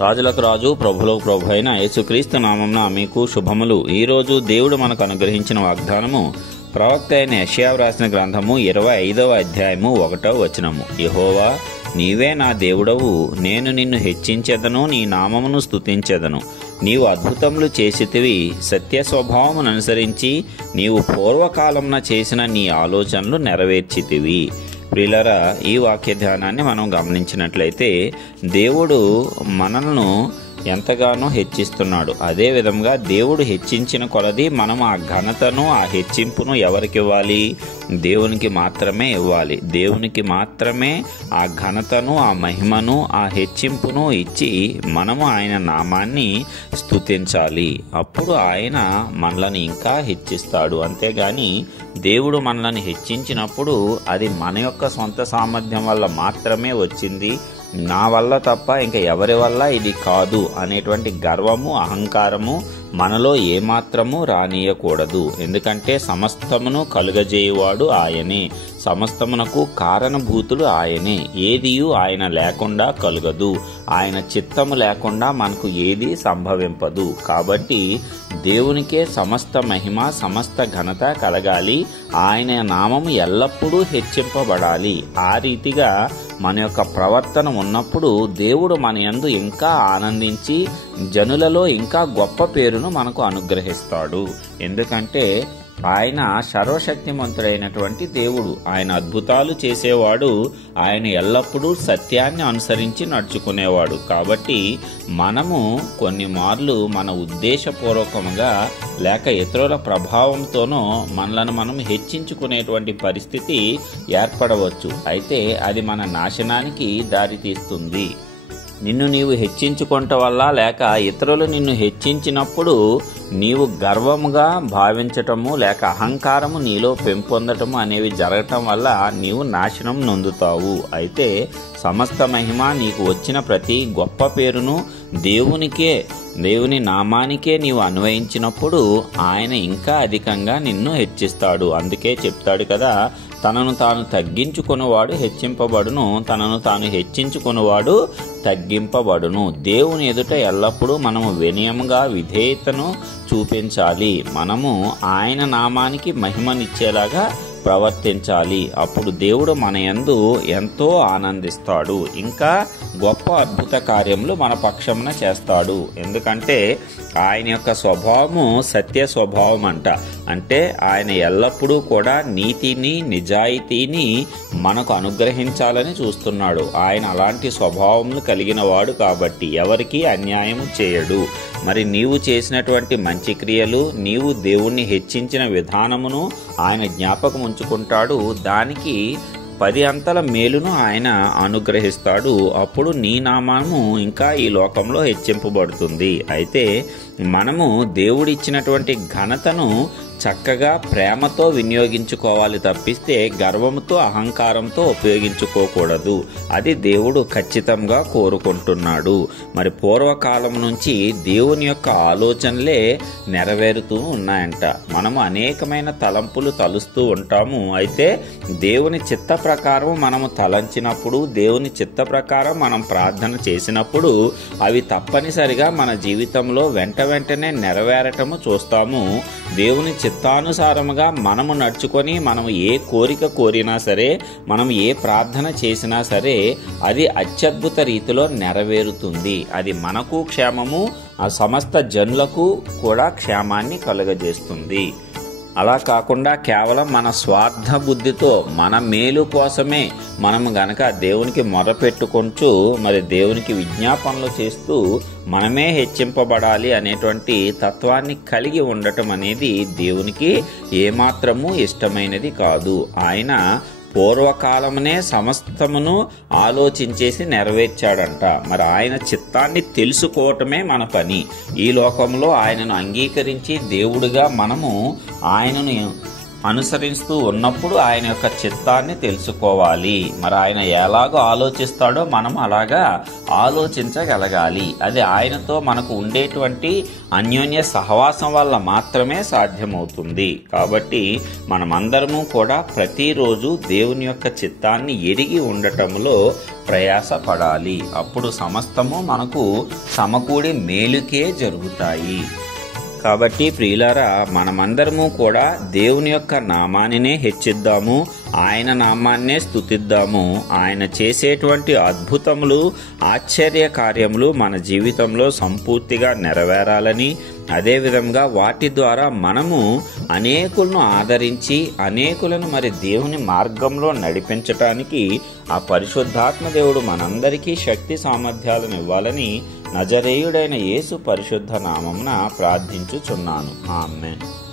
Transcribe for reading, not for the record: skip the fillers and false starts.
రాజులకు రాజు ప్రభులకు ప్రభు అయిన యేసుక్రీస్తు నామమున మీకు శుభములు. ఈరోజు దేవుడు మనకు అనుగ్రహించిన వాగ్దానము ప్రవక్త అయిన యెషయా వ్రాసిన గ్రంథము 25వ అధ్యాయము 1వ వచనము. యెహోవా, నీవే నా దేవుడవు, నేను నిన్ను హెచ్చించెదను, నీ నామమును స్తుతించెదను. నీవు అద్భుతములు చేసితివి, సత్య స్వభావమును అనుసరించి నీవు పూర్వకాలమున చేసిన నీ ఆలోచనలు నెరవేర్చితివి. ప్రియులారా, ఈ వాక్య ధ్యానాన్ని మనం గమనించినట్లయితే దేవుడు మనలను ఎంతగానో హెచ్చిస్తున్నాడు. అదే విధంగా దేవుడు హెచ్చించిన కొలది మనం ఆ ఘనతను, ఆ హెచ్చింపును ఎవరికి ఇవ్వాలి? దేవునికి మాత్రమే ఇవ్వాలి. దేవునికి మాత్రమే ఆ ఘనతను, ఆ మహిమను, ఆ హెచ్చింపును ఇచ్చి మనము ఆయన నామాన్ని స్తుతించాలి. అప్పుడు ఆయన మనలను ఇంకా హెచ్చిస్తాడు. అంతేగాని దేవుడు మనల్ని హెచ్చించినప్పుడు అది మన యొక్క సొంత సామర్థ్యం వల్ల మాత్రమే వచ్చింది, నా వల్ల తప్ప ఇంకా ఎవరి వల్ల ఇది కాదు అనేటువంటి గర్వము, అహంకారము మనలో ఏమాత్రము రానీయకూడదు. ఎందుకంటే సమస్తమును కలుగజేయువాడు ఆయనే, సమస్తమునకు కారణభూతుడు ఆయనే. ఏదియు ఆయన లేకుండా కలుగదు, ఆయన చిత్తము లేకుండా మనకు ఏది సంభవింపదు. కాబట్టి దేవునికే సమస్త మహిమ, సమస్త ఘనత కలగాలి. ఆయన నామము ఎల్లప్పుడూ హెచ్చింపబడాలి. ఆ రీతిగా మన యొక్క ప్రవర్తన ఉన్నప్పుడు దేవుడు మన యందు ఇంకా ఆనందించి జనులలో ఇంకా గొప్ప పేరును మనకు అనుగ్రహిస్తాడు. ఎందుకంటే ఆయన సర్వశక్తిమంతుడైనటువంటి దేవుడు, ఆయన అద్భుతాలు చేసేవాడు, ఆయన ఎల్లప్పుడూ సత్యాన్ని అనుసరించి నడుచుకునేవాడు. కాబట్టి మనము కొన్ని మార్లు మన ఉద్దేశపూర్వకంగా లేక ఇతరుల ప్రభావంతోనో మనలను మనం హెచ్చించుకునేటువంటి పరిస్థితి ఏర్పడవచ్చు. అయితే అది మన నాశనానికి దారితీస్తుంది. నిన్ను నీవు హెచ్చించుకొనటం వల్ల లేక ఇతరులు నిన్ను హెచ్చించినప్పుడు నీవు గర్వముగా భావించటము లేక అహంకారము నీలో పెంపొందటము అనేవి జరగటం వల్ల నీవు నాశనం నొందుతావు. అయితే సమస్త మహిమ, నీకు వచ్చిన ప్రతి గొప్ప పేరును దేవుని నామానికే నీవు అన్వయించినప్పుడు ఆయన ఇంకా అధికంగా నిన్ను హెచ్చిస్తాడు. అందుకే చెప్తాడు కదా, తనను తాను తగ్గించుకునేవాడు హెచ్చింపబడును, తనను తాను హెచ్చించుకునేవాడు తగ్గింపబడును. దేవుని ఎదుట ఎల్లప్పుడూ మనము వినయముగా విధేయతను చూపించాలి. మనము ఆయన నామానికి మహిమనిచ్చేలాగా ప్రవర్తించాలి. అప్పుడు దేవుడు మన యందు ఎంతో ఆనందిస్తాడు, ఇంకా గొప్ప అద్భుత కార్యములు మన పక్షమున చేస్తాడు. ఎందుకంటే ఆయన యొక్క స్వభావము సత్య స్వభావం అంటే ఆయన ఎల్లప్పుడూ కూడా నీతిని, నిజాయితీని మనకు అనుగ్రహించాలని చూస్తున్నాడు. ఆయన అలాంటి స్వభావములు కలిగిన వాడు కాబట్టి ఎవరికీ అన్యాయము చేయడు. మరి నీవు చేసినటువంటి మంచి క్రియలు, నీవు దేవుణ్ణి హెచ్చించిన విధానమును ఆయన జ్ఞాపకం ఉంచుకుంటాడు. దానికి 10 అంతల మేలును ఆయన అనుగ్రహిస్తాడు. అప్పుడు నీ నామము ఇంకా ఈ లోకంలో హెచ్చింపబడుతుంది. అయితే మనము దేవుడిచ్చినటువంటి ఘనతను చక్కగా ప్రేమతో వినియోగించుకోవాలి తప్పిస్తే గర్వంతో, అహంకారంతో ఉపయోగించుకోకూడదు. అది దేవుడు ఖచ్చితంగా కోరుకుంటున్నాడు. మరి పూర్వకాలం నుంచి దేవుని యొక్క ఆలోచనలే నెరవేరుతూ ఉన్నాయంట. మనము అనేకమైన తలంపులు తలుస్తూ ఉంటాము. అయితే దేవుని చిత్త ప్రకారం మనము తలంచినప్పుడు, దేవుని చిత్త ప్రకారం మనం ప్రార్థన చేసినప్పుడు అవి తప్పనిసరిగా మన జీవితంలో వెంటనే నెరవేరటము చూస్తాము. దేవుని చిత్తానుసారముగా మనము నడుచుకొని మనము ఏ కోరిక కోరినా సరే, మనం ఏ ప్రార్థన చేసినా సరే అది అత్యద్భుత రీతిలో నెరవేరుతుంది. అది మనకు క్షేమము, ఆ సమస్త జనులకు కూడా క్షేమాన్ని కలుగజేస్తుంది. అలా కాకుండా కేవలం మన స్వార్థ బుద్ధితో మన మేలు కోసమే మనం గనక దేవునికి మొరపెట్టుకుంటూ మరి దేవునికి విజ్ఞాపనలు చేస్తూ మనమే హెచ్చింపబడాలి అనేటువంటి తత్వాన్ని కలిగి ఉండటం అనేది దేవునికి ఏమాత్రము ఇష్టమైనది కాదు. ఆయన పూర్వకాలమునే సమస్తమును ఆలోచించేసి నెరవేర్చాడంట. మరి ఆయన చిత్తాన్ని తెలుసుకోవటమే మన పని. ఈ లోకంలో ఆయనను అంగీకరించి దేవుడిగా మనము ఆయనను అనుసరిస్తూ ఉన్నప్పుడు ఆయన యొక్క చిత్తాన్ని తెలుసుకోవాలి. మరి ఆయన ఎలాగో ఆలోచిస్తాడో మనం అలాగా ఆలోచించగలగాలి. అది ఆయనతో మనకు ఉండేటువంటి అన్యోన్య సహవాసం వల్ల మాత్రమే సాధ్యమవుతుంది. కాబట్టి మనమందరము కూడా ప్రతిరోజు దేవుని యొక్క చిత్తాన్ని ఎరిగి ఉండటంలో ప్రయాసపడాలి. అప్పుడు సమస్తము మనకు సమకూడి మేలుకే జరుగుతాయి. కాబట్టి ప్రియులారా, మనమందరము కూడా దేవుని యొక్క నామాన్నే హెచ్చిద్దాము, ఆయన నామాన్నే స్తుతిద్దాము. ఆయన చేసేటువంటి అద్భుతములు, ఆశ్చర్య కార్యములు మన జీవితంలో సంపూర్తిగా నెరవేరాలని, అదేవిధంగా వాటి ద్వారా మనము అనేకులను ఆదరించి అనేకులను మరి దేవుని మార్గంలో నడిపించటానికి ఆ పరిశుద్ధాత్మ దేవుడు మనందరికీ శక్తి సామర్థ్యాలను ఇవ్వాలని నజరేయుడైన యేసు పరిశుద్ధ నామమున ప్రార్థించుచున్నాను. ఆమేన్.